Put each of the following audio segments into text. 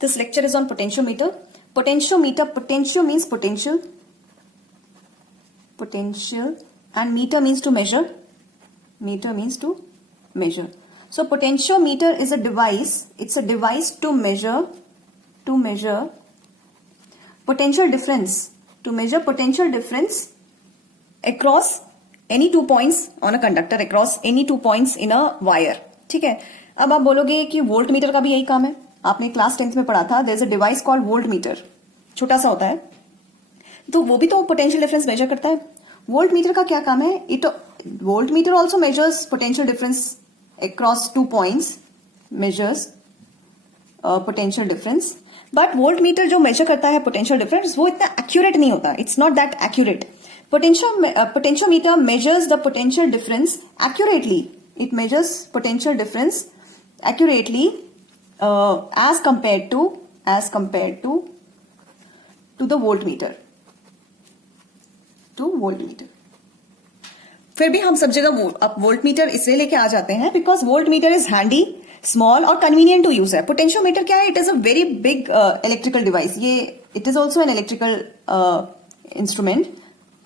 This lecture is on potentiometer. Potentio means potential. Potential. And meter means to measure. Meter means to measure. So potentiometer is a device. It's a device to measure potential difference. To measure potential difference across any 2 points on a conductor, across any 2 points in a wire. ठीक है. अब आप बोलोगे कि volt meter का भी यही काम है. आपने क्लास 10th में पढ़ा था. There is a device called voltmeter. छोटा सा होता है, तो वो भी तो पोटेंशियल डिफरेंस मेजर करता है. वोल्ट मीटर का क्या काम है? Volt meter also measures potential difference across 2 points, measures potential difference. But volt meter जो मेजर करता है पोटेंशियल डिफरेंस, वो इतना एक्यूरेट नहीं होता. It's not that accurate. Potentiometer measures the potential difference accurately. It measures potential difference accurately as compared to the voltmeter. To voltmeter. फिर भी हम सब जगह अब वोल्टमीटर इसलिए लेके आ जाते हैं because voltmeter is handy, small और कन्वीनियंट टू यूज है. पोटेंशियोमीटर क्या है? It is a very big electrical device. ये it is also an electrical instrument.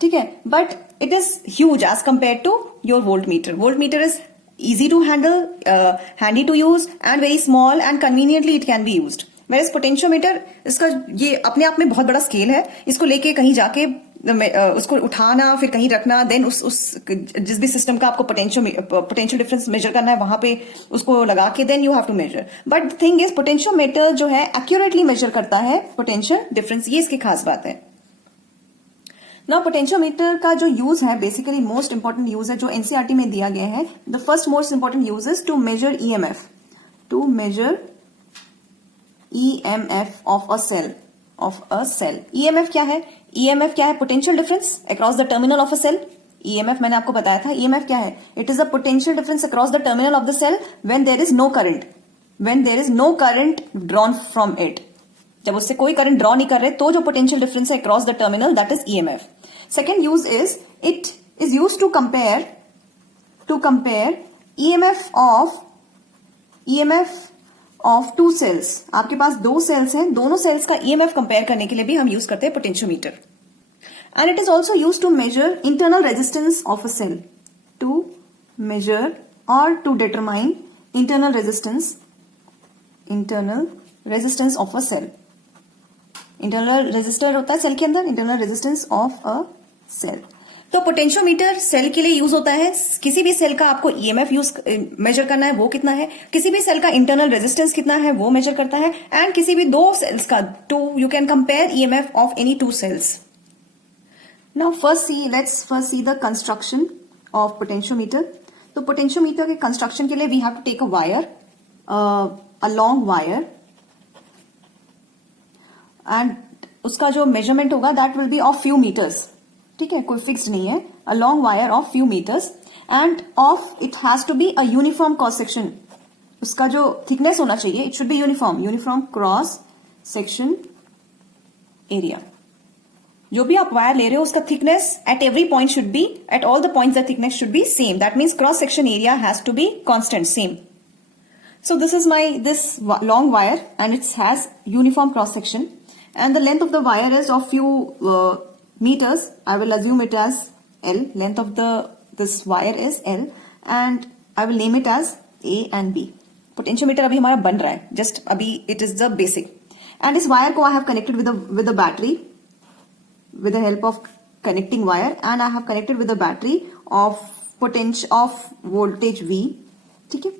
ठीक है, but it is huge as compare to your voltmeter. Voltmeter is easy to handle, handy to use and very small and conveniently it can be used. Whereas potentiometer, इसका ये अपने आप में बहुत बड़ा scale है. इसको लेके कहीं जाके उसको उठाना, फिर कहीं रखना, देन उस जिस भी सिस्टम का आपको पोटेंशियल डिफरेंस मेजर करना है वहां पे उसको लगा के then you have to measure. But thing is potentiometer जो है एक्यूरेटली मेजर करता है पोटेंशियल डिफरेंस. ये इसकी खास बात है. ना पोटेंशियोमीटर का जो यूज है, बेसिकली मोस्ट इंपॉर्टेंट यूज है जो एनसीईआरटी में दिया गया है. The first most important use is to measure EMF. To measure EMF of a cell. EMF क्या है? ईएमएफ क्या है? Potential difference across the terminal of a cell. EMF मैंने आपको बताया था. ईएमएफ क्या है? It is a potential difference across the terminal of the cell when there is no current. When there is no current drawn from it. जब उससे कोई current draw नहीं कर रहे तो जो पोटेंशियल डिफरेंस है across the terminal, that is EMF. Second use is it is used to compare EMF of two cells. आपके पास 2 सेल्स हैं, दोनों सेल्स का EMF कंपेयर करने के लिए भी हम यूज करते हैं potentiometer. And it is also use to measure internal resistance of a cell. To measure और to determine internal resistance of a cell. Internal resistor होता है सेल के अंदर, internal resistance of a cell. तो potentiometer cell के लिए use होता है. किसी भी सेल का आपको ईएमएफ मेजर करना है, वो कितना है. किसी भी सेल का इंटरनल रेजिस्टेंस कितना है, वो मेजर करता है. एंड किसी भी 2 सेल्स का you can compare EMF of any 2 cells. Now let's first see the construction of potentiometer. तो पोटेंशियोमीटर के कंस्ट्रक्शन के लिए we have to take a wire, a long wire, and उसका जो मेजरमेंट होगा that will be of few metres. ठीक है, कोई फिक्स्ड नहीं है. A long wire of few metres and of it has to be a uniform cross section. उसका जो थिकनेस होना चाहिए, it should be uniform cross section area. जो भी आप वायर ले रहे हो उसका thickness at every point should be, at all the points the thickness should be same. That means cross section area has to be constant, same. So this is this long wire and it has uniform cross section and the length of the wire is of few meters. I will assume it as L. Length of this wire is L and I will name it as A and B. Potentiometer अभी हमारा बन रहा है, just अभी it is the basic. And इस wire को I have connected with a battery with the help of connecting wire and I have connected with a battery of voltage V. ठीक है.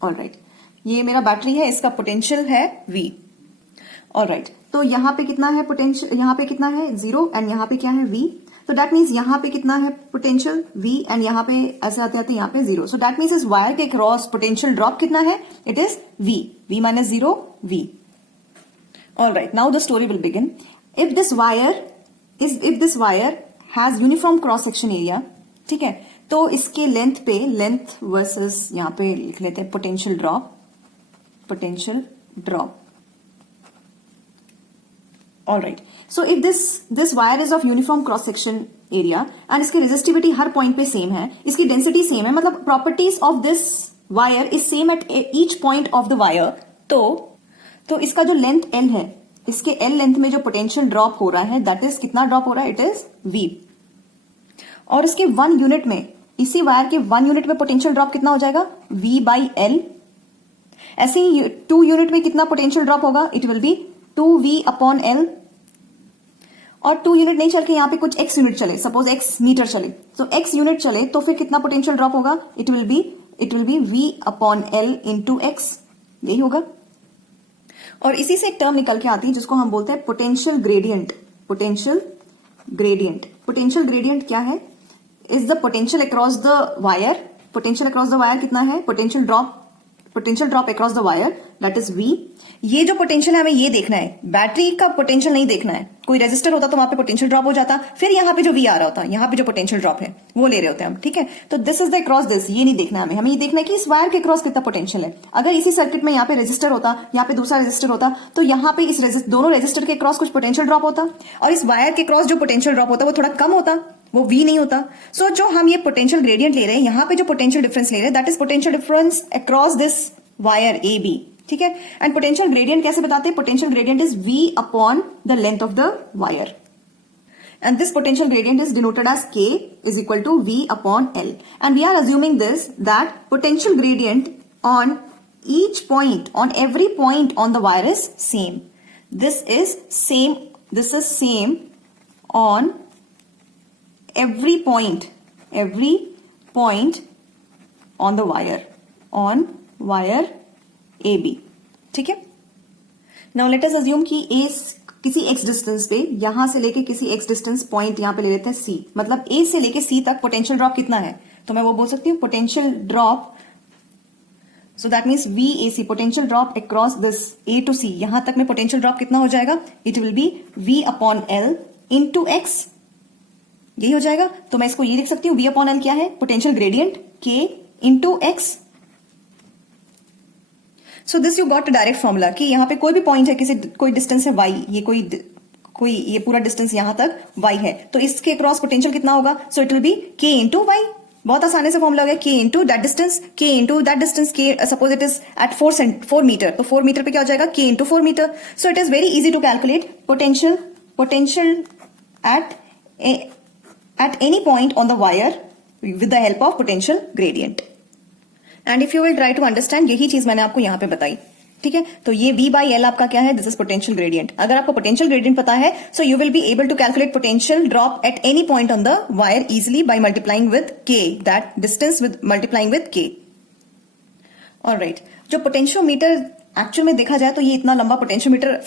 ऑलराइट, ये मेरा बैटरी है, इसका potential है V. Alright, तो यहाँ पे कितना है पोटेंशियल, यहाँ पे कितना है 0 एंड यहाँ पे क्या है V. तो दैट मीन्स यहाँ पे कितना है पोटेंशियल V एंड यहाँ पे ऐसे आते आते यहाँ पे 0. सो दैट मीन्स इस वायर के क्रॉस पोटेंशियल ड्रॉप कितना है? It is V minus 0 V. Alright, now the story will begin. If this wire has uniform cross section area, ठीक है, तो इसके लेंथ वर्सेस यहां पे लिख लेते हैं potential drop. Alright, so if this wire is of uniform cross section area and इसकी रेजिस्टिविटी हर पॉइंट पे सेम है, इसकी डेंसिटी सेम है, मतलब properties of this wire is same at each point of the wire. तो तो इसका जो लेंथ L है, इसके L लेंथ में जो पोटेंशियल ड्रॉप हो रहा है दैट इज कितना ड्रॉप हो रहा है, इट इज V। और इसके 1 यूनिट में, इसी वायर के 1 यूनिट में पोटेंशियल ड्रॉप कितना हो जाएगा, V बाई L। ऐसे ही 2 यूनिट में कितना पोटेंशियल ड्रॉप होगा, it will B 2V upon L। और 2 यूनिट नहीं चल के यहाँ पे कुछ x यूनिट चले, सपोज x मीटर चले, तो x यूनिट चले तो फिर कितना पोटेंशियल ड्रॉप होगा, it will be V upon L into x, यही होगा। और इसी से एक टर्म निकल के आती है जिसको हम बोलते हैं potential gradient. Potential gradient, potential gradient क्या है, is the potential across the wire. Potential across the wire कितना है, potential drop across the wire that is V। ये जो पोटेंशियल है हमें ये देखना है, बैटरी का पोटेंशियल नहीं देखना है। कोई रेजिस्टर होता तो वहां पे पोटेंशियल ड्रॉप हो जाता, फिर यहाँ पे जो V आ रहा होता, यहाँ पे जो पोटेंशियल ड्रॉप है वो ले रहे होते हैं हम, ठीक है। तो this is the across this, ये नहीं देखना है हमें ये देखना है कि इस वायर के अक्रॉस कितना पोटेंशियल है। अगर इसी सर्किट में यहाँ पे रेजिस्टर होता, यहाँ पे दूसरा रेजिस्टर होता, तो यहाँ पे इस दोनों रेजिस्टर के अक्रॉस कुछ पोटेंशियल ड्रॉप होता, और इस वायर के अक्रॉस जो पोटेंशियल ड्रॉप होता वो थोड़ा कम होता, वो V नहीं होता। सो जो हम ये पोटेंशियल ग्रेडियंट ले रहे हैं, यहाँ पे जो पोटेंशियल डिफरेंस ले रहे हैं that is potential difference across this wire AB, ठीक है। एंड पोटेंशियल ग्रेडियंट कैसे बताते हैं, potential gradient is V upon the length of the wire, and this potential gradient is denoted as K is equal to V upon L, and we are assuming this that potential gradient on each point, on every point on the wire is same. This is same on every point on the wire, on wire AB, ठीक है। Now let us assume कि A किसी x distance पे, यहां से लेके किसी x distance point यहां पे ले लेते हैं C, मतलब A से लेके C तक पोटेंशियल ड्रॉप कितना है, तो मैं वो बोल सकती हूँ potential drop, so that means VAC, potential drop across this A to C, यहां तक में पोटेंशियल ड्रॉप कितना हो जाएगा, it will be V upon L into x, यही हो जाएगा। तो मैं इसको ये लिख सकती हूँ, V अपॉन L क्या है, potential gradient K into x। So this you got direct formula कि यहाँ पे कोई भी पॉइंट है, कोई डिस्टेंस है y, ये पूरा डिस्टेंस यहां तक y है, तो इसके अक्रॉस पोटेंशियल कितना होगा, so it will be k into y। बहुत आसानी से फॉर्मूला हो गया, k into that distance, k into that distance, k suppose it is at 4 metre, तो 4 मीटर पे क्या हो जाएगा, k into 4 metre. So it is very easy to calculate potential at any point on the wire with the help of potential gradient. And if you will try to understand, यही चीज मैंने आपको यहां पे बताई, ठीक है। तो ये V बाई L आपका क्या है, दिस इज पोटेंशियल ग्रेडियंट। अगर आपको पोटेंशियल ग्रेडियंट पता है, so you will be able to calculate potential drop at any point on the wire easily by multiplying with K, that distance with multiplying with K। Alright, जो potentiometer actual में देखा जाए तो ये इतना लंबा पोटेंशियोमीटर,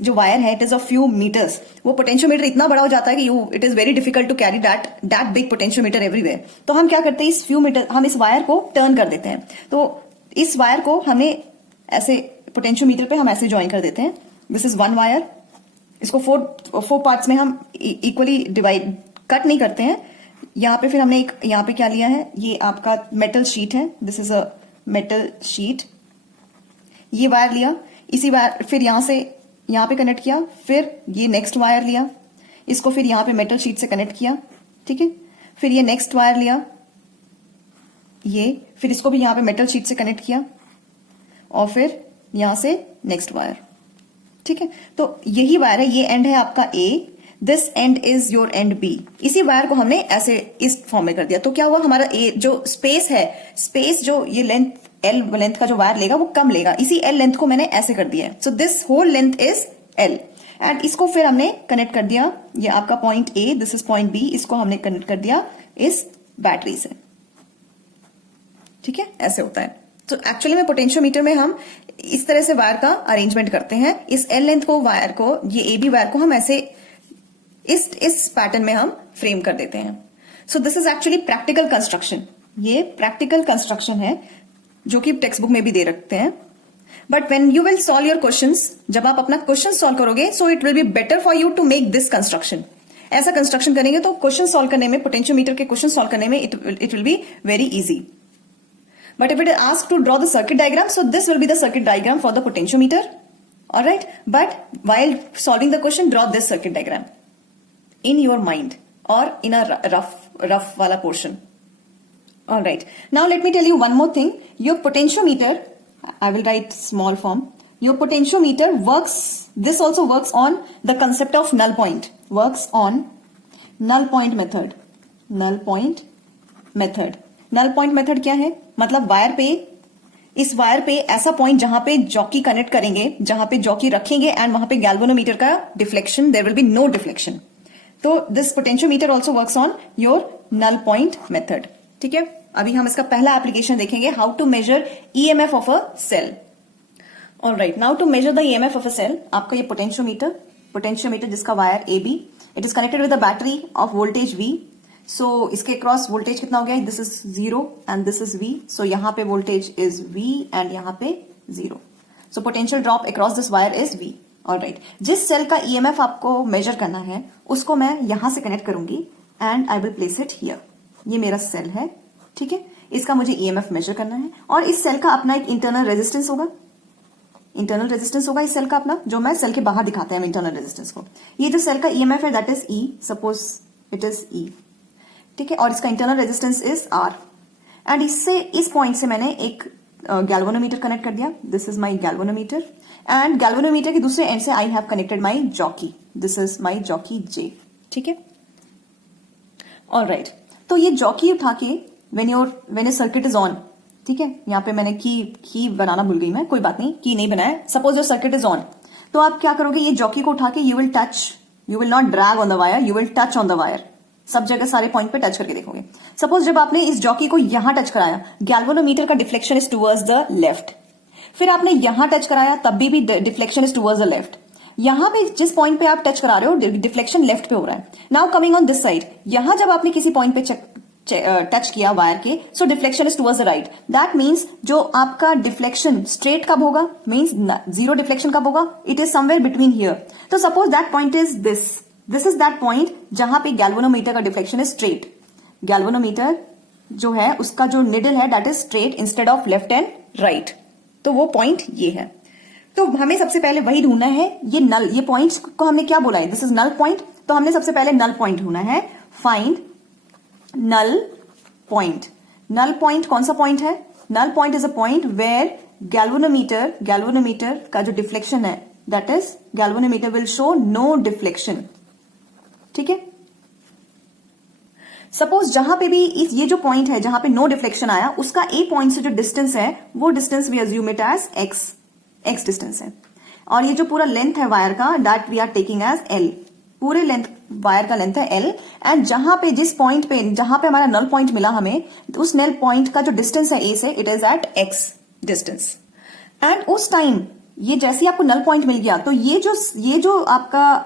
जो वायर है it is of few metres, वो पोटेंशियोमीटर इतना बड़ा हो जाता है कि it is very difficult to carry that big potentiometer everywhere. तो हम क्या करते हैं, इस फ्यू मीटर हम इस वायर को टर्न कर देते हैं, तो इस वायर को हमने ऐसे पोटेंशियोमीटर पे हम ऐसे ज्वाइन कर देते हैं। दिस इज वन वायर, इसको फोर पार्ट्स में हम इक्वली डिवाइड कट नहीं करते हैं। यहाँ पे फिर हमने एक यहाँ पे क्या लिया है, ये आपका मेटल शीट है, this is a metal sheet, ये वायर लिया, इसी वायर फिर यहां से यहां पे कनेक्ट किया, फिर ये नेक्स्ट वायर लिया, इसको फिर यहां पे मेटल शीट से कनेक्ट किया, ठीक है। फिर ये नेक्स्ट वायर लिया, ये फिर इसको भी यहां पे मेटल शीट से कनेक्ट किया, और फिर यहां से नेक्स्ट वायर, ठीक है। तो यही वायर है, ये एंड है आपका A, this and is your and B। इसी वायर को हमने ऐसे इस फॉर्म में कर दिया, तो क्या हुआ, हमारा A जो स्पेस है, स्पेस जो ये लेंथ L लेंथ का जो वायर लेगा वो कम लेगा, इसी L लेंथ को मैंने ऐसे कर दिया है। So this whole length is L, and इसको फिर हमने कनेक्ट कर दिया, ये आपका point A, this is point B, इसको हमने कनेक्ट कर दिया इस बैटरी से, ठीक है। ऐसे होता है। तो एक्चुअली में पोटेंशियोमीटर में हम इस तरह से वायर का अरेंजमेंट करते हैं, इस L लेंथ को वायर को, ये AB वायर को हम ऐसे इस पैटर्न में हम फ्रेम कर देते हैं। सो this is actually practical construction, ये प्रैक्टिकल कंस्ट्रक्शन है जो कि टेक्स्ट बुक में भी दे रखते हैं। But when you will solve your questions, जब आप अपना क्वेश्चन सॉल्व करोगे, so it will be better for you to make this construction. ऐसा कंस्ट्रक्शन करेंगे तो क्वेश्चन सॉल्व करने में, पोटेंशियोमीटर के क्वेश्चन सॉल्व करने में it will be very easy. But if it is asked to draw the circuit diagram, so this will be the circuit diagram for the potentiometer. Alright, but while solving the question, draw this circuit diagram in your mind or in a rough wala portion. Alright, now let me tell you one more thing. Your potentiometer, I will write small form. your potentiometer works, this also works on the concept of null point, works on null point method. null point method, null point method क्या है? मतलब wire पे, इस wire पे ऐसा point जहां पे jockey connect करेंगे, जहां पे जॉकी रखेंगे एंड वहां पे गैल्वेनोमीटर का deflection, there will be no deflection. तो this potentiometer also works on your null point method. ठीक है, अभी हम इसका पहला एप्लीकेशन देखेंगे, how to measure EMF of a cell. Alright, now to measure the EMF of a cell, आपका ये पोटेंशियोमीटर जिसका wire A B, it is connected with a battery of voltage V. So इसके cross voltage कितना हो गया? This is 0 and this is V. सो यहां पे voltage is V and यहां पे 0. So potential drop across this wire is V. Alright, जिस cell का ईएमएफ आपको मेजर करना है उसको मैं यहां से कनेक्ट करूंगी and I will place it here. ये मेरा सेल है, ठीक है, इसका मुझे ईएमएफ मेजर करना है और इस सेल का अपना एक इंटरनल रेजिस्टेंस होगा. इंटरनल रेजिस्टेंस होगा इस सेल का अपना, जो मैं सेल के बाहर दिखाते हैं इंटरनल रेजिस्टेंस को. ये जो सेल का ईएमएफ है that is E, suppose it is E, ठीक है, और इसका internal resistance is R. And इससे, इस पॉइंट से मैंने एक गैल्वेनोमीटर कनेक्ट कर दिया. This is my galvanometer and galvanometer के दूसरे एंड से I have connected my jockey. This is my jockey J. ठीक है, ऑलराइट. तो ये जॉकी उठा के when your circuit is on, ठीक है, यहां पे मैंने की बनाना भूल गई मैं, कोई बात नहीं, की नहीं बनाया. Suppose your circuit is on, तो आप क्या करोगे? ये जॉकी को उठा के you will touch, you will not drag on the wire, you will touch on the wire. सब जगह सारे पॉइंट पे टच करके देखोगे. सपोज जब आपने इस जॉकी को यहां टच कराया, गैल्वेनोमीटर का deflection is towards the left. फिर आपने यहां टच कराया, तब भी deflection is towards the left. यहां पे जिस पॉइंट पे आप टच करा रहे हो डिफ्लेक्शन लेफ्ट पे हो रहा है. Now coming on this side, यहां जब आपने किसी पॉइंट पे टच किया वायर के, so deflection is towards the right. That means जो आपका डिफ्लेक्शन स्ट्रेट कब होगा, मीन्स जीरो डिफ्लेक्शन कब होगा? It is somewhere between here. तो suppose that point is this is that point जहां पे गैल्वेनोमीटर का डिफ्लेक्शन इज स्ट्रेट. गैल्वेनोमीटर जो है उसका जो निडल है that is straight instead of left and right. तो वो पॉइंट ये है. तो हमें सबसे पहले वही ढूंढना है, ये नल, ये पॉइंट को हमने क्या बोला है? This is null point. तो हमने सबसे पहले नल पॉइंट ढूंढना है. Find null point. Null point कौन सा पॉइंट है? Null point is a point where galvanometer का जो डिफ्लेक्शन है that is galvanometer will show no deflection. ठीक है, सपोज जहां पे भी ये जो पॉइंट है जहां पे नो डिफ्लेक्शन आया, उसका ए पॉइंट से जो डिस्टेंस है वो distance we assume it as X distance है. और ये जो पूरा लेंथ है वायर का that we are taking as L. पूरे लेंथ वायर का लेंथ है L. एंड जहां पे जिस पॉइंट पे जहां पे हमारा नल पॉइंट मिला हमें, उस नल पॉइंट का जो डिस्टेंस है A से, it is at X distance. And उस टाइम ये जैसे ही आपको नल पॉइंट मिल गया, तो ये जो आपका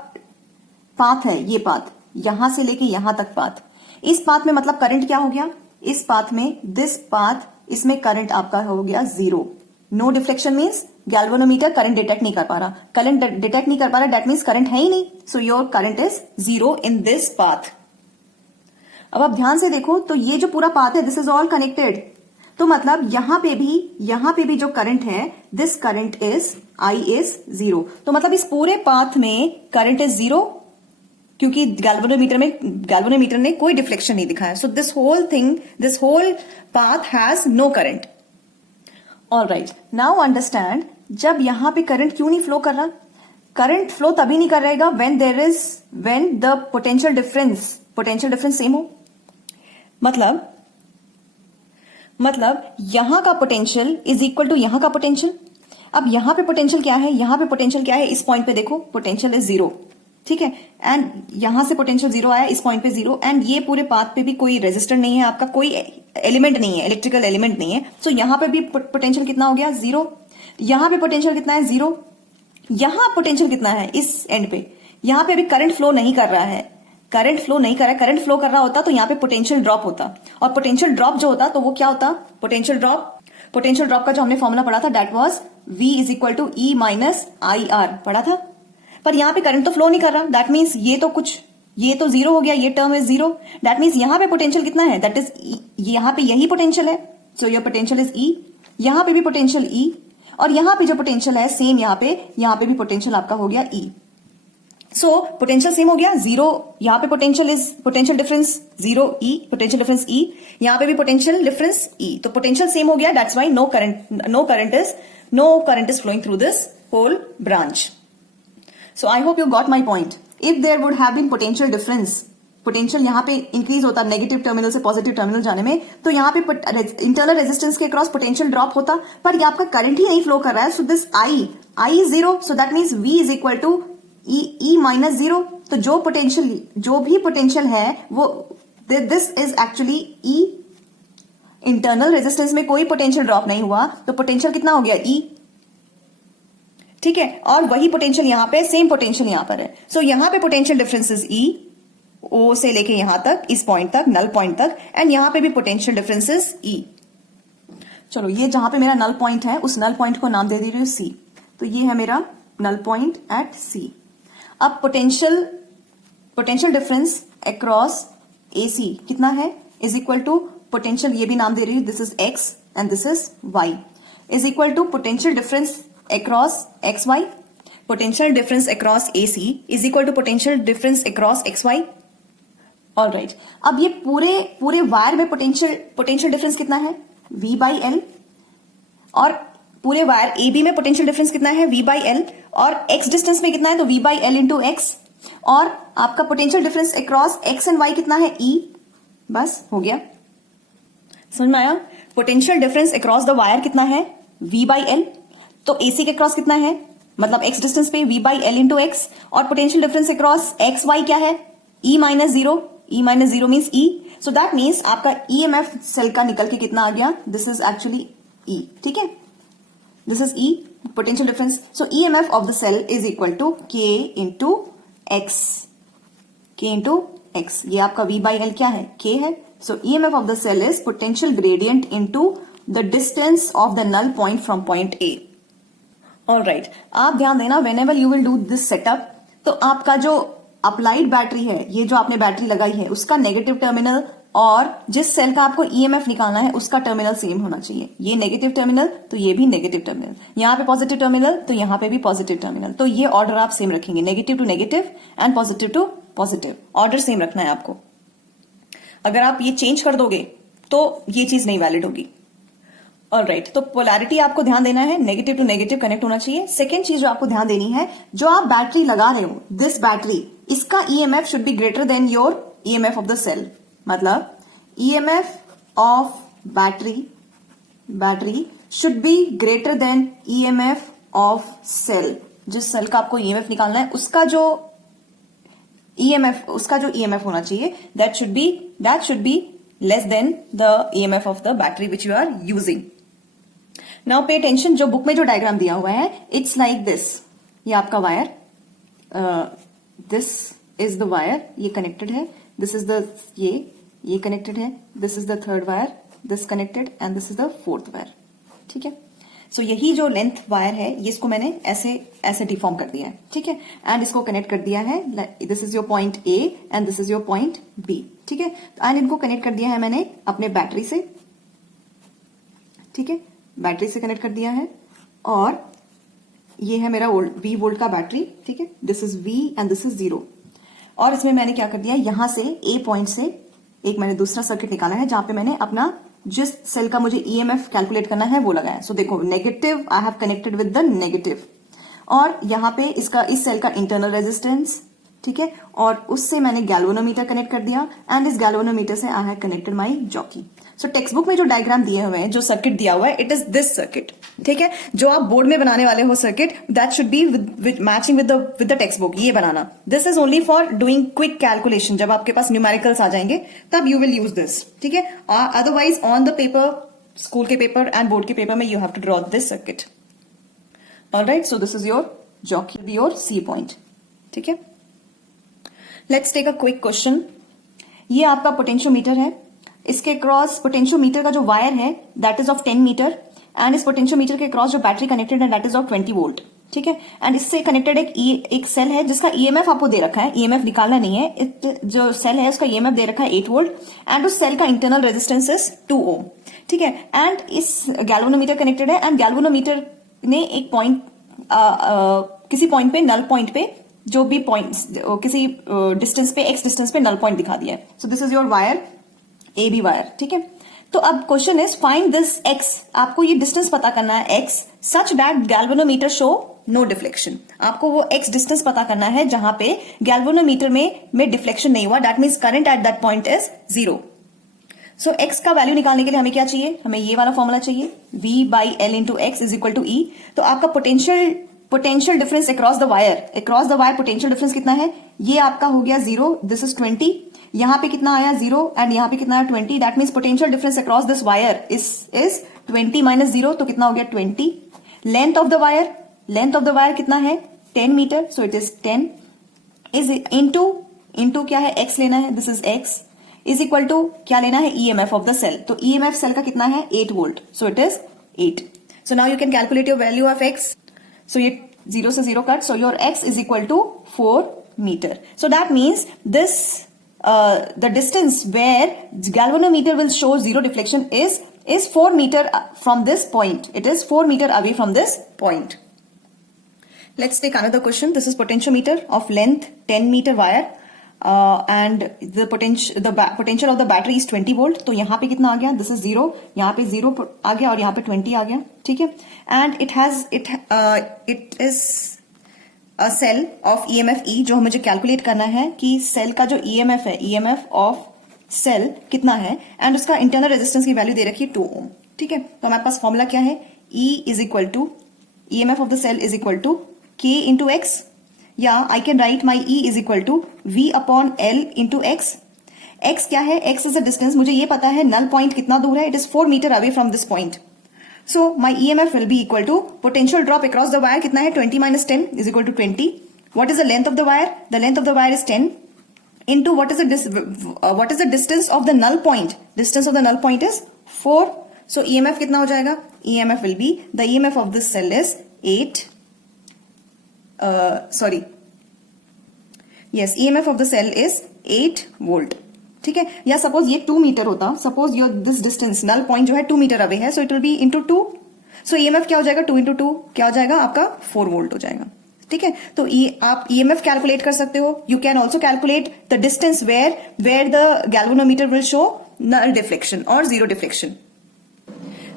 पाथ है, ये पाथ यहां से लेके यहां तक पाथ, इस पाथ में मतलब करंट क्या हो गया? इस पाथ में, दिस पाथ, इसमें करंट आपका हो गया 0. No deflection means galvanometer current detect नहीं कर पा रहा. करंट डिटेक्ट नहीं कर पा रहा, दैट मीन्स करंट है ही नहीं. So your current is 0 in this path. अब आप ध्यान से देखो, तो ये जो पूरा पाथ है दिस इज ऑल कनेक्टेड. तो मतलब यहां पे भी जो करंट है, this current is I is 0. तो मतलब इस पूरे पाथ में करंट इज 0, क्योंकि गैल्वेनोमीटर ने कोई डिफ्लेक्शन नहीं दिखाया. So this whole path has no current. Alright, now understand, जब यहां पे करंट क्यों नहीं फ्लो कर रहा? करंट फ्लो तभी नहीं कर रहेगा when the potential difference same हो. मतलब यहां का पोटेंशियल इज इक्वल टू यहां का पोटेंशियल. अब यहां पे पोटेंशियल क्या है? यहां पे पोटेंशियल क्या है? इस पॉइंट पे देखो, पोटेंशियल इज 0. ठीक है, एंड यहां से पोटेंशियल 0 आया, इस पॉइंट पे 0. एंड ये पूरे पाथ पे भी कोई रेजिस्टर नहीं है, आपका कोई एलिमेंट नहीं है, इलेक्ट्रिकल एलिमेंट नहीं है. सो यहां पे भी पोटेंशियल कितना हो गया? 0. यहां पे पोटेंशियल कितना है? 0. यहां पोटेंशियल कितना है? इस एंड पे. यहां पे अभी करंट फ्लो नहीं कर रहा है. करंट फ्लो कर रहा होता तो यहां पे पोटेंशियल ड्रॉप होता. और पोटेंशियल ड्रॉप जो होता तो वो क्या होता? पोटेंशियल ड्रॉप का जो हमने फॉर्मूला पढ़ा था that was V is equal to E minus IR पढ़ा था. पर यहां पे करंट तो फ्लो नहीं कर रहा. दैट मीन्स ये तो 0 हो गया, ये टर्म इज 0. दैट मीन्स यहां पे पोटेंशियल कितना है? दैट इज यहां पे यही पोटेंशियल है. So your potential is E. यहां पे भी पोटेंशियल E. और यहां पे जो पोटेंशियल है सेम, यहां पे भी पोटेंशियल आपका हो गया E. सो पोटेंशियल सेम हो गया 0. यहां पे potential difference 0 E, potential difference E. यहां पे भी पोटेंशियल डिफरेंस E. तो पोटेंशियल सेम हो गया, that's why no current is no current is flowing through this whole branch. So I hope you got my point. If there would have been potential difference, potential यहाँ पे increase होता negative terminal से positive terminal जाने में, तो यहाँ पे internal resistance के क्रॉस पोटेंशियल ड्रॉप होता, पर ये आपका करंट ही नहीं फ्लो कर रहा है. So this I is zero, so that means V is equal to E minus zero. तो जो भी पोटेंशियल है वो this is actually E. Internal resistance में कोई पोटेंशियल ड्रॉप नहीं हुआ, तो पोटेंशियल कितना हो गया E. ठीक है, और वही पोटेंशियल यहां पे, सेम पोटेंशियल यहां पर है. सो यहां पे potential difference is E, O से लेके यहां तक, इस पॉइंट तक, नल पॉइंट तक, एंड यहां पे भी पोटेंशियल डिफरेंस इज E. चलो, ये जहां पे मेरा नल पॉइंट है उस नल पॉइंट को नाम दे दे रही हूं C. तो ये है मेरा नल पॉइंट एट C. अब पोटेंशियल डिफरेंस अक्रॉस AC कितना है, इज इक्वल टू पोटेंशियल, ये भी नाम दे रही हूं, this is X and this is Y, is equal to potential difference across XY. Potential difference across AC is equal to potential difference across XY. All right, अब ये पूरे wire में पोटेंशियल डिफरेंस कितना है, V बाई L, और पूरे wire AB में potential difference कितना है, V बाई L, और X डिस्टेंस में कितना है, तो V by L into X, और आपका potential difference across X and Y कितना है, E. बस हो गया, समझ में आया. Potential difference across the wire कितना है, V बाई L, तो AC के क्रॉस कितना है, मतलब X डिस्टेंस पे V by L into X, और potential difference across X Y क्या है, E minus zero. E minus zero means E. So that means आपका EMF सेल का निकल के कितना आ गया, दिस इज एक्चुअली E. ठीक है, this is E, potential difference. So EMF of the cell is equal to K into X. K into X, ये आपका V बाई L क्या है, K है. So EMF of the cell is potential gradient into the distance of the null point from point A. All right, आप ध्यान देना, whenever you will do this setup, तो आपका जो applied battery है, ये जो आपने बैटरी लगाई है, उसका नेगेटिव टर्मिनल और जिस सेल का आपको EMF निकालना है उसका टर्मिनल सेम होना चाहिए. ये नेगेटिव टर्मिनल तो ये भी नेगेटिव टर्मिनल, यहाँ पे पॉजिटिव टर्मिनल तो यहाँ पे भी पॉजिटिव टर्मिनल. तो ये ऑर्डर आप सेम रखेंगे, negative to negative and positive to positive, order same रखना है आपको. अगर आप ये चेंज कर दोगे तो ये चीज नहीं वैलिड होगी. ऑल राइट, तो पोलैरिटी आपको ध्यान देना है, नेगेटिव टू नेगेटिव कनेक्ट होना चाहिए. सेकेंड चीज जो आपको ध्यान देनी है, जो आप बैटरी लगा रहे हो, दिस बैटरी, इसका EMF should be greater than your EMF of the cell. मतलब EMF of battery should be greater than EMF of cell. जिस सेल का आपको EMF निकालना है उसका जो EMF होना चाहिए, that should be less than the EMF of the battery which you are using. Now pay attention, जो बुक में जो डायग्राम दिया हुआ है, इट्स लाइक दिस. ये आपका wire, this is the wire, ये कनेक्टेड है, दिस इज द ये कनेक्टेड है, this is the third wire, this connected, and this is the fourth wire. ठीक है, सो यही जो लेंथ वायर है, ये इसको मैंने ऐसे डिफॉर्म कर दिया है. ठीक है, एंड इसको कनेक्ट कर दिया है, this is your point A and this is your point B. ठीक है, एंड इनको कनेक्ट कर दिया है मैंने अपने बैटरी से. ठीक है, बैटरी से कनेक्ट कर दिया है, और ये है मेरा V वोल्ट का बैटरी. ठीक है, this is V and this is 0. और इसमें मैंने क्या कर दिया, यहां से A पॉइंट से एक मैंने दूसरा सर्किट निकाला है, जहां पे मैंने अपना जिस सेल का मुझे EMF कैलकुलेट करना है वो लगाया. सो देखो, negative I have connected with the negative, और यहां पे इस सेल का इंटरनल रेजिस्टेंस. ठीक है, और उससे मैंने गैल्वेनोमीटर कनेक्ट कर दिया, एंड इस गैल्वेनोमीटर से I have connected my jockey. So text book में जो डायग्राम दिए हुए हैं, जो सर्किट दिया हुआ है, इट इज दिस सर्किट. ठीक है, जो आप बोर्ड में बनाने वाले हो circuit, that should be matching with the text book. ये बनाना, this is only for doing quick calculation. जब आपके पास न्यूमेरिकल्स आ जाएंगे तब यू विल यूज दिस. ठीक है, otherwise on the paper, school के पेपर एंड बोर्ड के पेपर में you have to draw this circuit. Alright, so this is your jockey, B your C point. ठीक है, let's take a quick question. ये आपका potentiometer है, इसके cross potentiometer का जो वायर है that is of 10 metre, and इस पोटेंशियोमीटर के क्रॉस जो बैटरी कनेक्टेड है दैट इज ऑफ 20 वोल्ट. ठीक है, एंड इससे कनेक्टेड एक सेल है जिसका EMF आपको दे रखा है, EMF निकालना नहीं है. जो सेल है उसका EMF दे रखा है 8 वोल्ट, एंड उस सेल का इंटरनल रेजिस्टेंस इज 2 ओम. ठीक है, एंड इस गैल्वेनोमीटर कनेक्टेड है, एंड गैल्वेनोमीटर ने एक पॉइंट किसी पॉइंट पे, नल पॉइंट पे, जो भी पॉइंट्स किसी डिस्टेंस पे, X डिस्टेंस पे नल पॉइंट दिखा दिया है. So this is your wire, AB wire. ठीक है, तो अब question is find this x, आपको ये डिस्टेंस पता करना है x such that galvanometer show no deflection. आपको वो x डिस्टेंस पता करना है जहां पे गैल्वेनोमीटर में डिफ्लेक्शन नहीं हुआ, that means current at that point is 0। So x का वैल्यू निकालने के लिए हमें क्या चाहिए, हमें ये वाला फॉर्मूला चाहिए, v by L into X is equal to E. तो आपका potential difference across the wire potential difference कितना है, ये आपका हो गया 0, दिस इज 20, यहां पे कितना आया 0 एंड यहां पे कितना आया 20, that means potential difference across this wire is 20 minus 0, तो कितना हो गया 20। लेंथ ऑफ द वायर कितना है 10 metre, so it is 10 is into क्या है x लेना है, this is x is equal to क्या लेना है EMF ऑफ द सेल, तो EMF सेल का कितना है 8 volt, so it is 8। So now you can calculate your value of x, so ये 0 से 0 cut, so your x is equal to 4 metre. So that means this the distance where galvanometer will show zero deflection is 4 meter from this point. It is 4 meter away from this point. Let's take another question. This is potentiometer of length 10 meter wire and the potential of the battery is 20 volt. तो यहाँ पे कितना आ गया, this is 0, यहाँ पे 0 आ गया और यहाँ पे 20 आ गया, ठीक है। and it is a cell of EMF E, जो मुझे कैलकुलेट करना है कि सेल का जो EMF है, EMF ऑफ सेल कितना है, एंड उसका इंटरनल रेजिस्टेंस की वैल्यू दे रखी है 2 ओम, ठीक है। तो हमारे पास फॉर्मूला क्या है, E is equal to EMF of the cell is equal to K into X, या I can write my E is equal to V upon L into X. X क्या है, एक्स इज अ डिस्टेंस, मुझे ये पता है null point कितना दूर है, it is 4 metre away from this point. So my EMF will be equal to potential drop across the wire कितना है 20 minus 10 is equal to 20. What is the length of the wire? The length of the wire is 10 into what is the distance of the null point? Distance of the null point is 4. So EMF कितना हो जाएगा? EMF will be, the EMF of this cell is 8. EMF of the cell is 8 volt. ठीक है, या suppose ये 2 metre होता, suppose your this distance null point जो है 2 मीटर अवे है, so it will be into 2, so EMF क्या हो जाएगा 2 इंटू 2 क्या हो जाएगा आपका 4 वोल्ट हो जाएगा, ठीक है। तो आप EMF कैलकुलेट कर सकते हो। You can also calculate the distance where the galvanometer will show null deflection और zero deflection.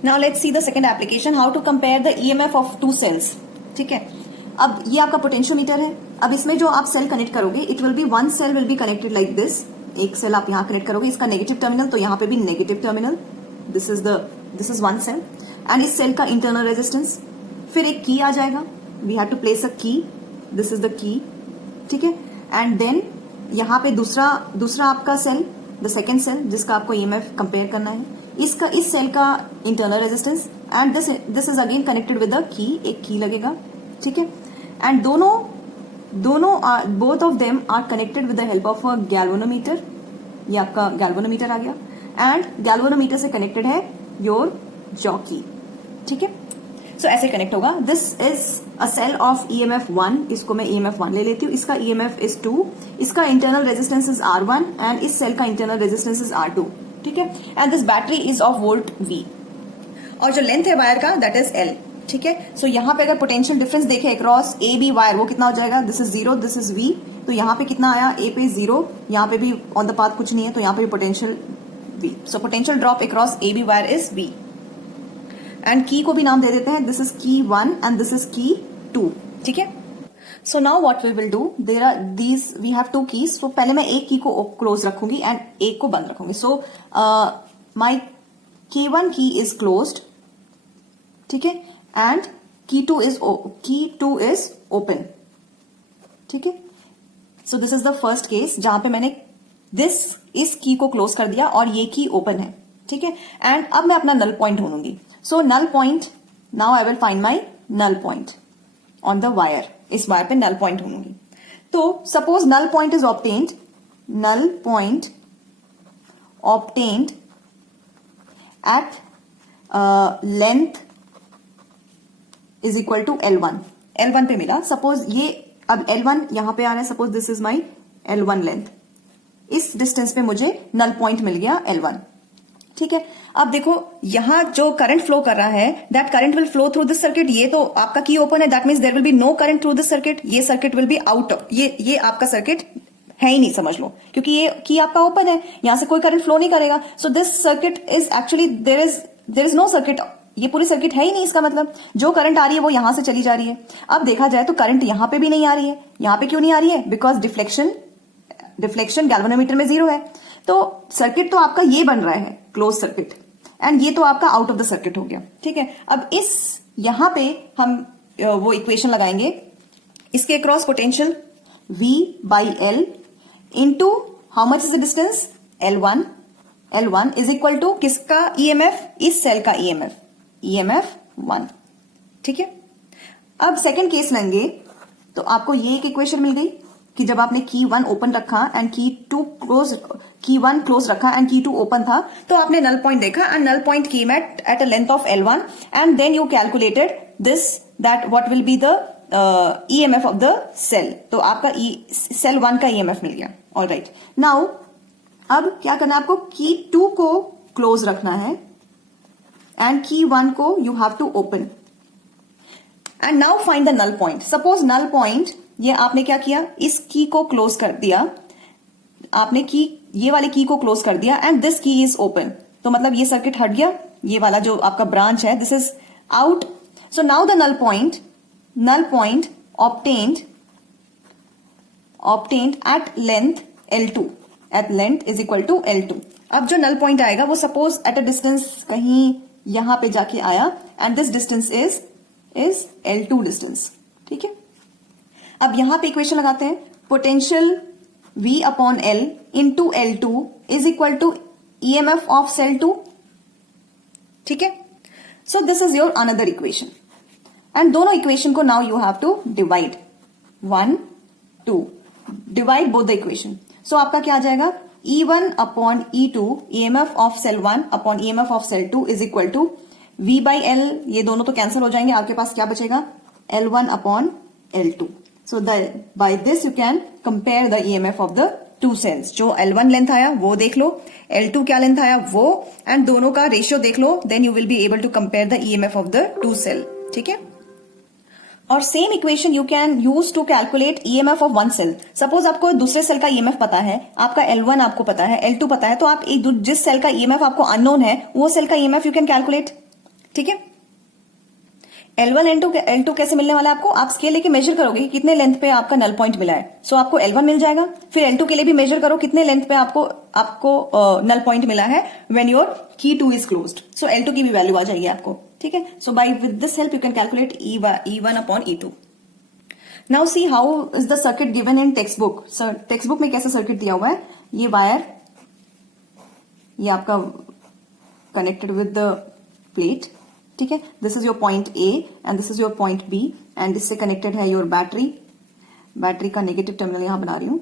Now let's see the second application, how to compare the EMF of 2 cells, ठीक है। अब ये आपका पोटेंशियोमीटर है, अब इसमें जो आप सेल कनेक्ट करोगे, it will be one cell will be connected like this, एक सेल आप यहां कनेक्ट करोगे, इसका नेगेटिव टर्मिनल, तो यहां पे भी negative terminal, this is one cell and इस सेल का इंटरनल रेजिस्टेंस। फिर एक की आ जाएगा, we have to place a key, this is the key, ठीक है। एंड देन यहां पे दूसरा आपका सेल, द सेकेंड सेल जिसका आपको EMF कंपेयर करना है, इस सेल का internal resistance and this is again connected with the key, एक की लगेगा, ठीक है। And both of them are connected with the help of a galvanometer, ये आपका गैल्वेनोमीटर आ गया, एंड गैल्वेनोमीटर से कनेक्टेड है योर जॉकी, ठीक है। सो ऐसे कनेक्ट होगा। This is a cell of EMF 1, इसको मैं EMF 1 ले लेती हूँ, इसका EMF इज 2, इसका internal resistance is R1 and इस सेल का इंटरनल रेजिस्टेंस इज R2, ठीक है। And this battery is of volt V, और जो लेंथ है वायर का दैट इज L, ठीक है। सो यहाँ पे अगर पोटेंशियल डिफरेंस देखे अक्रॉस AB वायर, वो कितना हो जाएगा, this is 0, this is V, तो यहाँ पे कितना आया, A पे 0, यहाँ पे भी ऑन द पाथ कुछ नहीं है, तो यहाँ पे potential V, so potential drop across AB wire is V। And की को भी नाम दे देते हैं, दिस इज की 1 एंड दिस इज की 2, ठीक है। So now what we will do, there are these, we have 2 keys, so पहले मैं एक की को क्लोज रखूंगी एंड एक को बंद रखूंगी। सो माई K1 की इज क्लोज्ड, ठीक है, एंड की 2 इज ओपन, ठीक है। So this is the first case जहां पे मैंने इस की को क्लोज कर दिया और ये की ओपन है, ठीक है। एंड अब मैं अपना नल पॉइंट ढूंढूंगी। So null point, now I will find my null point on the wire, इस वायर पे नल पॉइंट ढूंढूंगी। तो suppose null point is obtained, null point obtained at length is equal to L1 पे मिला। Suppose ये अब L1 यहां पे आ रहा है, suppose this is my L1 length, इस डिस्टेंस पे मुझे नल पॉइंट मिल गया L1, ठीक है। अब देखो यहां जो करंट फ्लो कर रहा है, that current will flow through this circuit, ये तो आपका की ओपन है, that means there will be no current through this circuit, ये सर्किट विल बी आउट, ये आपका सर्किट है ही नहीं समझ लो, क्योंकि ये की आपका ओपन है, यहां से कोई करंट फ्लो नहीं करेगा. So this circuit is actually there is no circuit. ये पूरी सर्किट है ही नहीं. इसका मतलब जो करंट आ रही है वो यहां से चली जा रही है. अब देखा जाए तो करंट यहां पे भी नहीं आ रही है. यहां पे क्यों नहीं आ रही है? बिकॉज डिफ्लेक्शन गैल्वेनोमीटर में 0 है. तो सर्किट तो आपका ये बन रहा है क्लोज सर्किट, एंड ये तो आपका आउट ऑफ द सर्किट हो गया. ठीक है, अब इस यहां पे हम वो इक्वेशन लगाएंगे. इसके across potential V by L into how much is the distance L1. L1 is equal to किसका EMF? इस सेल का EMF 1. ठीक है, अब सेकंड केस लेंगे तो आपको ये एक इक्वेशन मिल गई कि जब आपने की 1 ओपन रखा एंड की 1 क्लोज रखा एंड की 2 ओपन था, तो आपने नल पॉइंट देखा and null point came at a length of L1 and then you calculated this that what will be the EMF of the cell. तो आपका cell 1 का EMF मिल गया. ऑल राइट, नाउ अब क्या करना है आपको? की 2 को क्लोज रखना है एंड की 1 को you have to open and now find the null point. Suppose null point ये आपने क्या किया, इस की को क्लोज कर दिया, आपने की ये वाले की को क्लोज कर दिया एंड दिस की इज ओपन. तो मतलब ये सर्किट हट गया, ये वाला जो आपका ब्रांच है this is out. So now the null point obtained at length L2 at length is equal to L2. अब जो null point आएगा वो सपोज एट अ डिस्टेंस कहीं यहां पे जाके आया and this distance is L2 distance. ठीक है, अब यहां पे इक्वेशन लगाते हैं. Potential V upon L into L2 is equal to EMF of cell 2. ठीक है, so this is your another equation and दोनों इक्वेशन को now you have to divide. 1 2 divide both the equation. So आपका क्या आ जाएगा? E1 upon E2 EMF of cell 1 upon EMF of cell 2 is equal to V by L. ये दोनों तो cancel हो जाएंगे, आपके पास क्या बचेगा? L1 upon L2. So by this you can compare the EMF of the two cells. जो L1 length आया वो देख लो, L2 क्या लेंथ आया वो, एंड दोनों का रेशियो देख लो, then you will be able to compare the EMF of the two cell. ठीक है, और same equation you can use to calculate EMF of one cell. Suppose आपको दूसरे सेल का EMF पता है, आपका L1 आपको पता है, L2 पता है, तो आप जिस सेल का EMF आपको अननोन है वो सेल का EMF यू कैन कैलकुलेट. ठीक है, L1 L2 कैसे मिलने वाला है आपको? आप स्केल लेके मेजर करोगे कि कितने लेंथ पे आपका नल पॉइंट मिला है. सो आपको L1 मिल जाएगा, फिर L2 के लिए भी मेजर करो कितने लेंथ पे आपको नल पॉइंट मिला है व्हेन योर की 2 इज क्लोज्ड. सो L2 की भी वैल्यू आ जाएगी आपको. ठीक है, so by with this help you can calculate E1 upon E2. Now see how is the circuit given in text book. Text book में कैसा सर्किट दिया हुआ है? ये वायर ये आपका कनेक्टेड विद द प्लेट. ठीक है, this is your point A and this is your point B and इससे कनेक्टेड है योर बैटरी का नेगेटिव टर्मिनल यहां बना रही हूं.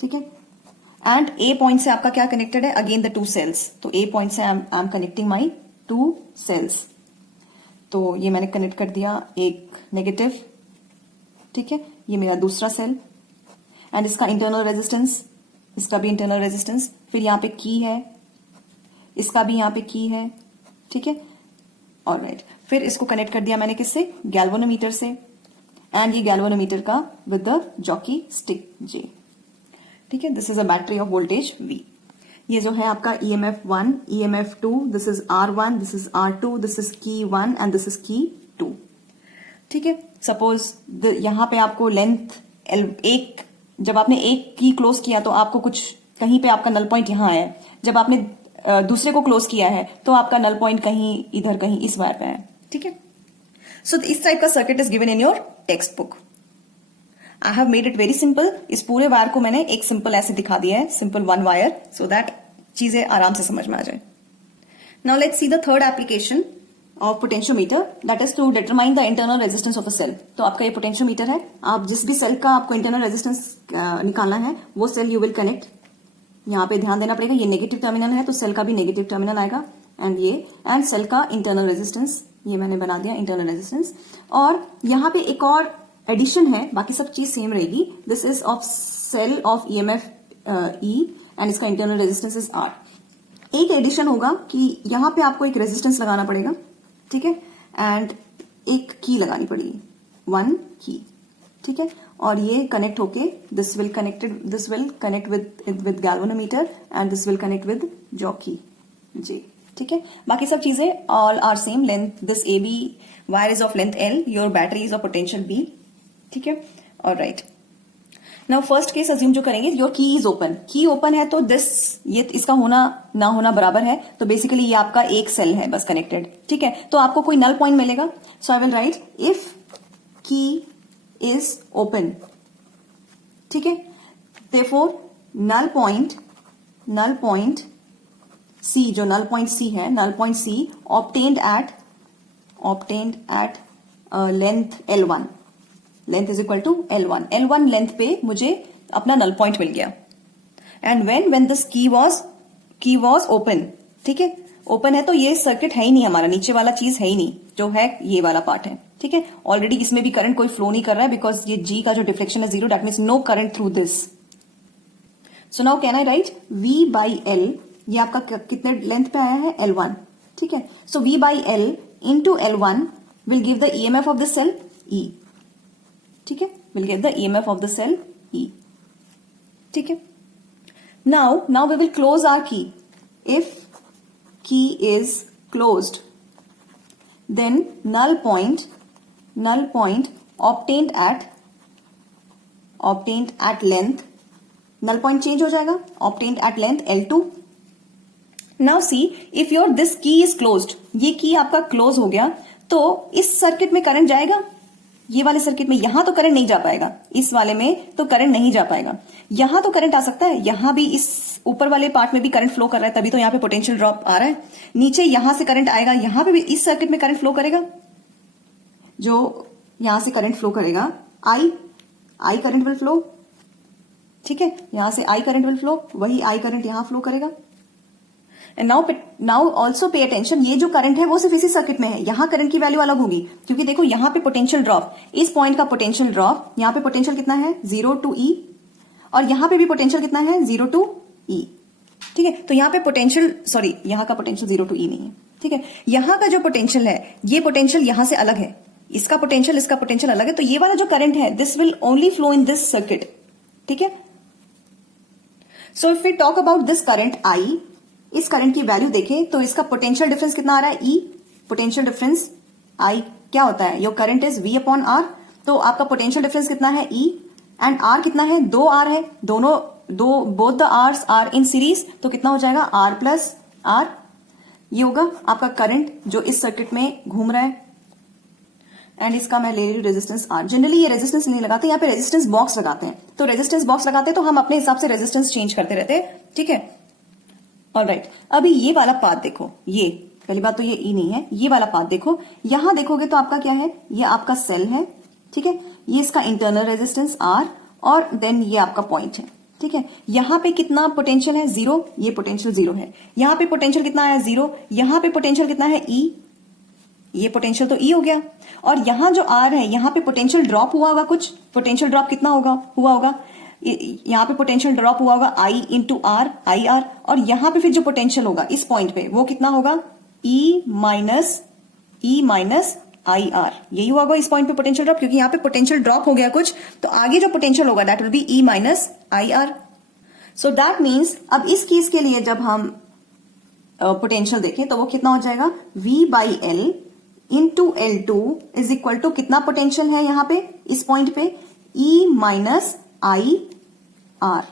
ठीक है, एंड A पॉइंट से आपका क्या कनेक्टेड है? Again the two cells. तो A पॉइंट से I am connecting my two cells. तो ये मैंने कनेक्ट कर दिया एक नेगेटिव. ठीक है, ये मेरा दूसरा सेल एंड इसका इंटरनल रेजिस्टेंस, इसका भी इंटरनल रेजिस्टेंस. फिर यहां पे की है, इसका भी यहां पे की है. ठीक है, ऑलराइट. फिर इसको कनेक्ट कर दिया मैंने किससे? गैल्वेनोमीटर से, एंड ये गैल्वेनोमीटर का with the jockey stick J. ठीक है, this is a battery of voltage V. ये जो है आपका EMF 1, EMF 2, this is R1, this is R2, this is की 1 एंड दिस इज की 2. ठीक है, सपोज यहां पे आपको लेंथ एक, जब आपने एक की क्लोज किया तो आपको कुछ कहीं पे आपका नल पॉइंट यहां आया. जब आपने दूसरे को क्लोज किया है तो आपका नल पॉइंट कहीं इधर कहीं इस वायर पे है. ठीक है, सो इस टाइप का circuit is given in your text book. I have made it very simple. इस पूरे वायर को मैंने एक सिंपल ऐसे दिखा दिया है, simple one wire, so that चीजें आराम से समझ में आ जाए. Now let's see the third application of potentiometer, that is to determine the internal resistance of a cell. तो आपका ये पोटेंशियोमीटर है. आप जिस भी सेल का आपको इंटरनल रेजिस्टेंस निकालना है वो सेल यू विल कनेक्ट. यहाँ पे ध्यान देना पड़ेगा, ये नेगेटिव टर्मिनल है तो सेल का भी नेगेटिव टर्मिनल आएगा, एंड सेल का इंटरनल रेजिस्टेंस ये मैंने बना दिया इंटरनल रेजिस्टेंस. और यहाँ पे एक और एडिशन है, बाकी सब चीज सेम रहेगी. This is of cell of EMF E and इसका इंटरनल रेजिस्टेंस इज R. एक एडिशन होगा कि यहाँ पे आपको एक रेजिस्टेंस लगाना पड़ेगा. ठीक है, एंड एक की लगानी पड़ेगी, 1 की. ठीक है, और ये कनेक्ट होके this will connect with galvanometer and this will connect with jockey जी। ठीक है, बाकी सब चीजें all are same. Length this A B wire is of length L, your battery is of potential B. ठीक है, all right. Now first case assume जो करेंगे, योर की इज ओपन, की ओपन है तो दिस ये इसका होना ना होना बराबर है, तो बेसिकली ये आपका एक सेल है बस कनेक्टेड। ठीक है, तो आपको कोई नल पॉइंट मिलेगा। सो I will write if key is open. ठीक है, देयरफॉर नल पॉइंट सी, जो नल पॉइंट सी है, null point C obtained at length L1, length is equal to L1 length पे मुझे अपना नल पॉइंट मिल गया। And when this key was open, ठीक है, ओपन है तो ये सर्किट है ही नहीं, हमारा नीचे वाला चीज है ही नहीं, जो है ये वाला पार्ट है। ठीक है, ऑलरेडी इसमें भी करंट कोई फ्लो नहीं कर रहा है बिकॉज ये G का जो डिफ्लेक्शन है 0, that means no current through this. So now can I write V by L, ये आपका कितने लेंथ पे आया है L1। ठीक है, so V by L into L1 will give the EMF of the cell E। ठीक है, will give the EMF of the cell E। ठीक है, now we will close R key. If key is closed, then null point obtained at length, null point change हो जाएगा, obtained at length L2। now see if your this key is closed, ये की आपका close हो गया तो इस circuit में करंट जाएगा, ये वाले सर्किट में यहां तो करंट नहीं जा पाएगा, इस वाले में तो करंट नहीं जा पाएगा। यहां तो करंट आ सकता है, यहां भी इस ऊपर वाले पार्ट में भी करंट फ्लो कर रहा है, तभी तो यहां पे पोटेंशियल ड्रॉप आ रहा है। नीचे यहां से करंट आएगा, यहां पे भी इस सर्किट में करंट फ्लो करेगा, जो यहां से करंट फ्लो करेगा आई करंट विल फ्लो। ठीक है, यहां से आई करंट विल फ्लो, वही आई करंट यहां फ्लो करेगा। And now also pay attention, ये जो करंट है वो सिर्फ इसी सर्किट में है, यहां करंट की वैल्यू अलग होगी, क्योंकि देखो यहां पे पोटेंशियल ड्रॉप, इस पॉइंट का पोटेंशियल ड्रॉप, यहां पे पोटेंशियल कितना है 0 टू E, और यहां पे भी पोटेंशियल कितना है 0 टू E। ठीक है, तो यहां पे पोटेंशियल, सॉरी यहां का पोटेंशियल 0 टू E नहीं है। ठीक है, यहां का जो पोटेंशियल है, ये पोटेंशियल यहां से अलग है, इसका पोटेंशियल अलग है, तो ये वाला जो करंट है this will only flow in this circuit. ठीक है, so if we talk about this current I, इस करंट की वैल्यू देखें तो इसका पोटेंशियल डिफरेंस कितना आ रहा है E, पोटेंशियल डिफरेंस I क्या होता है, your current is V upon R, तो आपका पोटेंशियल डिफरेंस कितना है E, एंड R कितना है, 2 R है, both the Rs are in series, तो कितना हो जाएगा R प्लस R, ये होगा आपका करंट जो इस सर्किट में घूम रहा है। एंड इसका मैं ले रही हूं रेजिस्टेंस R। जनरली ये रेजिस्टेंस नहीं लगाते, यहाँ पे रेजिस्टेंस बॉक्स लगाते हैं, तो रेजिस्टेंस बॉक्स लगाते हैं तो हम अपने हिसाब से रेजिस्टेंस चेंज करते रहते हैं। ठीक है, ऑलराइट। अभी ये वाला पाथ देखो, ये पहली बात तो ये E नहीं है, ये वाला पाथ देखो, यहां देखोगे तो आपका क्या है, ये आपका सेल है। ठीक है, ये इसका इंटरनल रेजिस्टेंस R, और देन ये आपका पॉइंट है। ठीक है, यहां पे कितना पोटेंशियल है 0, ये पोटेंशियल 0 है, यहां पे पोटेंशियल कितना है 0, यहां पे पोटेंशियल कितना है E, ये पोटेंशियल तो E हो गया, और यहां जो R है यहां पे पोटेंशियल ड्रॉप हुआ होगा, कुछ पोटेंशियल ड्रॉप कितना हुआ होगा, यहां पे पोटेंशियल ड्रॉप हुआ होगा I इंटू R, IR, और यहां पे फिर जो पोटेंशियल होगा इस पॉइंट पे वो कितना होगा E माइनस IR, यही हुआ होगा इस पॉइंट पे पोटेंशियल ड्रॉप, क्योंकि यहां पे पोटेंशियल ड्रॉप हो गया कुछ, तो आगे जो पोटेंशियल होगा that will B E minus IR। So that means अब इस केस के लिए जब हम पोटेंशियल देखें तो वो कितना हो जाएगा V by L into L2 is equal to कितना पोटेंशियल है यहाँ पे इस पॉइंट पे E माइनस IR।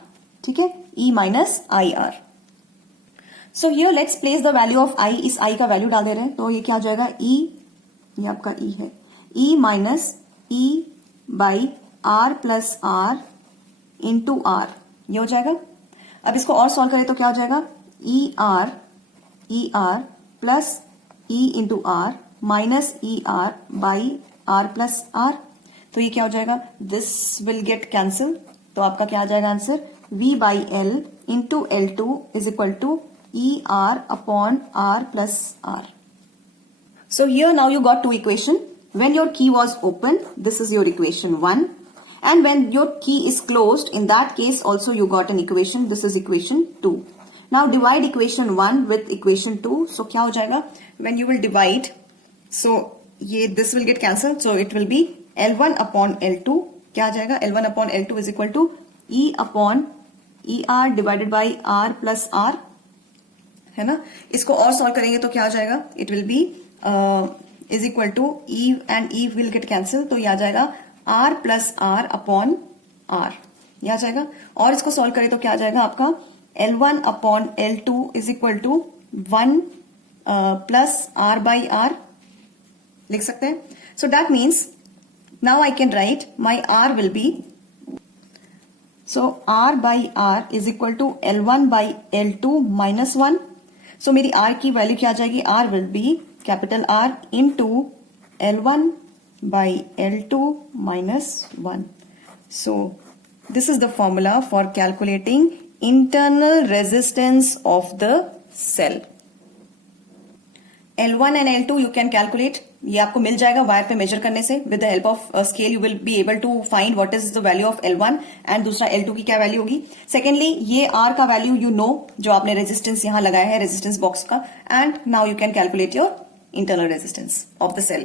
ठीक है, E minus IR। So here let's place the value of I, इस I का वैल्यू डाल दे रहे हैं, तो ये क्या हो जाएगा E, ये आपका E है, E minus E by R plus R into R, ये हो जाएगा। अब इसको और सॉल्व करें तो क्या हो जाएगा E R plus E into R minus ER by R plus R, तो ये क्या हो जाएगा, दिस विल गेट कैंसिल, तो आपका क्या आ जाएगा answer V by L into L2 is equal to ER upon R plus R। So here now you got two equation. When your key was open, this is your equation 1. And when your key is closed, in that case also you got an equation. This is equation 2. Now divide equation 1 with equation 2. So क्या हो जाएगा? When you will divide, so ये this will get cancelled. So it will be L1 upon L2 क्या आ जाएगा, L1 upon L2 is equal to E upon ER divided by R plus R, है ना। इसको और सॉल्व करेंगे तो क्या आ जाएगा, it will be is equal to E and E will get cancel, तो ये आ जाएगा R plus R upon R, ये आ जाएगा। और इसको सॉल्व करें तो क्या आ जाएगा आपका, L1 upon L2 is equal to 1 plus R by R लिख सकते हैं। So that means now I can write my R will be, so R by R is equal to L1 by L2 minus 1। So मेरी R की वैल्यू क्या आ जाएगी, R will be capital R into L1 by L2 minus 1। So this is the formula for calculating internal resistance of the cell. L1 and L2 you can calculate, ये आपको मिल जाएगा wire पे मेजर करने से। with the help of scale you will be able to find what is the value of L1 and दूसरा L2 की क्या value होगी। सेकेंडली ये R का वैल्यू यू नो, जो आपने रेजिस्टेंस यहां लगाया है रेजिस्टेंस बॉक्स का, and now you can calculate your internal resistance of the cell.